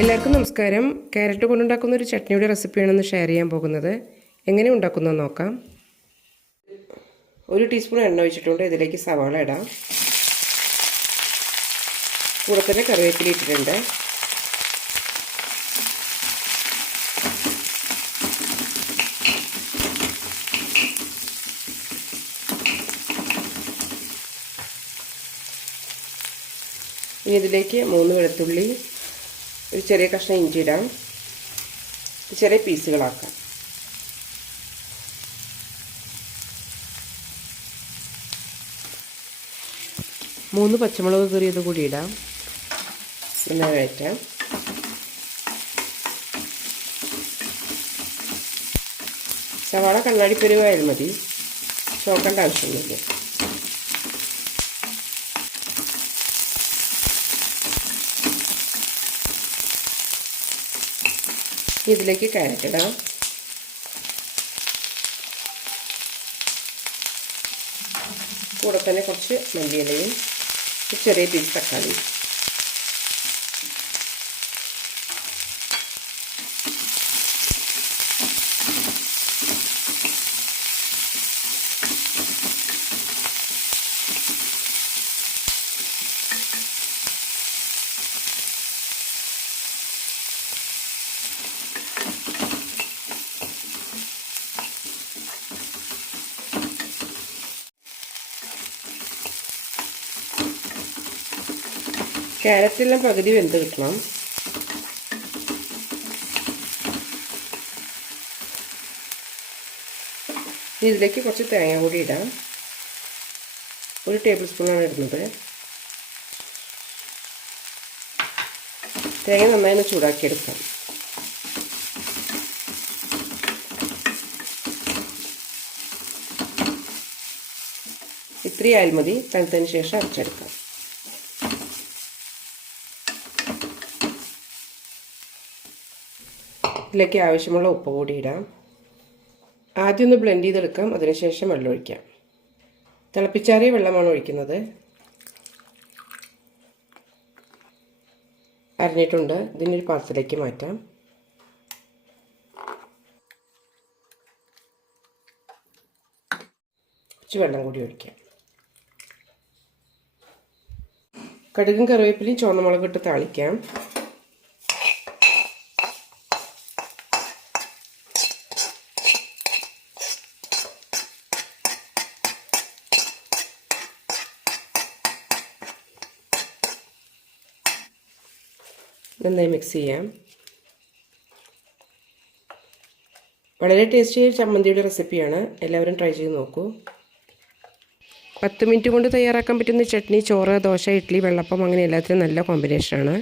എല്ലാവർക്കും നമസ്കാരം. ക്യാരറ്റ് കൊണ്ടുണ്ടാക്കുന്ന ഒരു ചട്നിയുടെ റെസിപ്പിയാണ് ഇന്ന് ഷെയർ ചെയ്യാൻ പോകുന്നത്. എങ്ങനെ ഉണ്ടാക്കുന്നത് നോക്കാം. ഒരു ടീസ്പൂൺ എണ്ണ ഒഴിച്ചിട്ടുണ്ട്. ഇതിലേക്ക് സവാള ഇടാം. കൂടെ തന്നെ കറിവേപ്പില ഇട്ടിട്ടുണ്ട്. ഇനി ഇതിലേക്ക് മൂന്ന് വെളുത്തുള്ളി ഒരു ചെറിയ കഷ്ണം ഇഞ്ചി ഇടാം. ചെറിയ പീസുകളാക്കാം. മൂന്ന് പച്ചമുളക് കീറിയത് കൂടി ഇടാം. പിന്നെ വഴറ്റാം. സവാള കണ്ണാടിപ്പരുവായാൽ മതി. ചോക്കേണ്ട ആവശ്യമൊന്നുമില്ല. ഇതിലേക്ക് ക്യാരറ്റ് ഇടാം കൂടെ തന്നെ കുറച്ച് മല്ലിയിലയും ചെറിയ പീസ് തക്കാളി ക്യാരറ്റെല്ലാം പകുതി വെന്ത് കിട്ടണം. ഇതിലേക്ക് കുറച്ച് തേങ്ങ കൂടി ഇടാം. ഒരു ടേബിൾ സ്പൂണാണ് ഇടുന്നത്. തേങ്ങ നന്നായി ഒന്ന് ചൂടാക്കിയെടുക്കാം. ഇത്രയും ആയാൽ മതി. തണുത്തതിന് ശേഷം അരച്ചെടുക്കാം. ഇതിലേക്ക് ആവശ്യമുള്ള ഉപ്പ് കൂടി ഇടാം. ആദ്യം ഒന്ന് ബ്ലെൻഡ് ചെയ്തെടുക്കാം. അതിനുശേഷം വെള്ളം ഒഴിക്കാം. തിളപ്പിച്ചാറിയ വെള്ളമാണ് ഒഴിക്കുന്നത്. അരിഞ്ഞിട്ടുണ്ട്. ഇതിനൊരു പാത്രത്തിലേക്ക് മാറ്റാം. കുറച്ച് വെള്ളം കൂടി ഒഴിക്കാം. കടുകും കറിവേപ്പിലയും ചുവന്നമുളക് ഇട്ട് താളിക്കാം. നന്നായി മിക്സ് ചെയ്യാം. വളരെ ടേസ്റ്റി ചമ്മന്തിയുടെ റെസിപ്പിയാണ് എല്ലാവരും ട്രൈ ചെയ്ത് നോക്കൂ. പത്ത് മിനിറ്റ് കൊണ്ട് തയ്യാറാക്കാൻ പറ്റുന്ന ചട്നി ചോറ് ദോശ ഇഡ്ഡലി വെള്ളപ്പം അങ്ങനെ എല്ലാത്തിനും നല്ല കോമ്പിനേഷനാണ്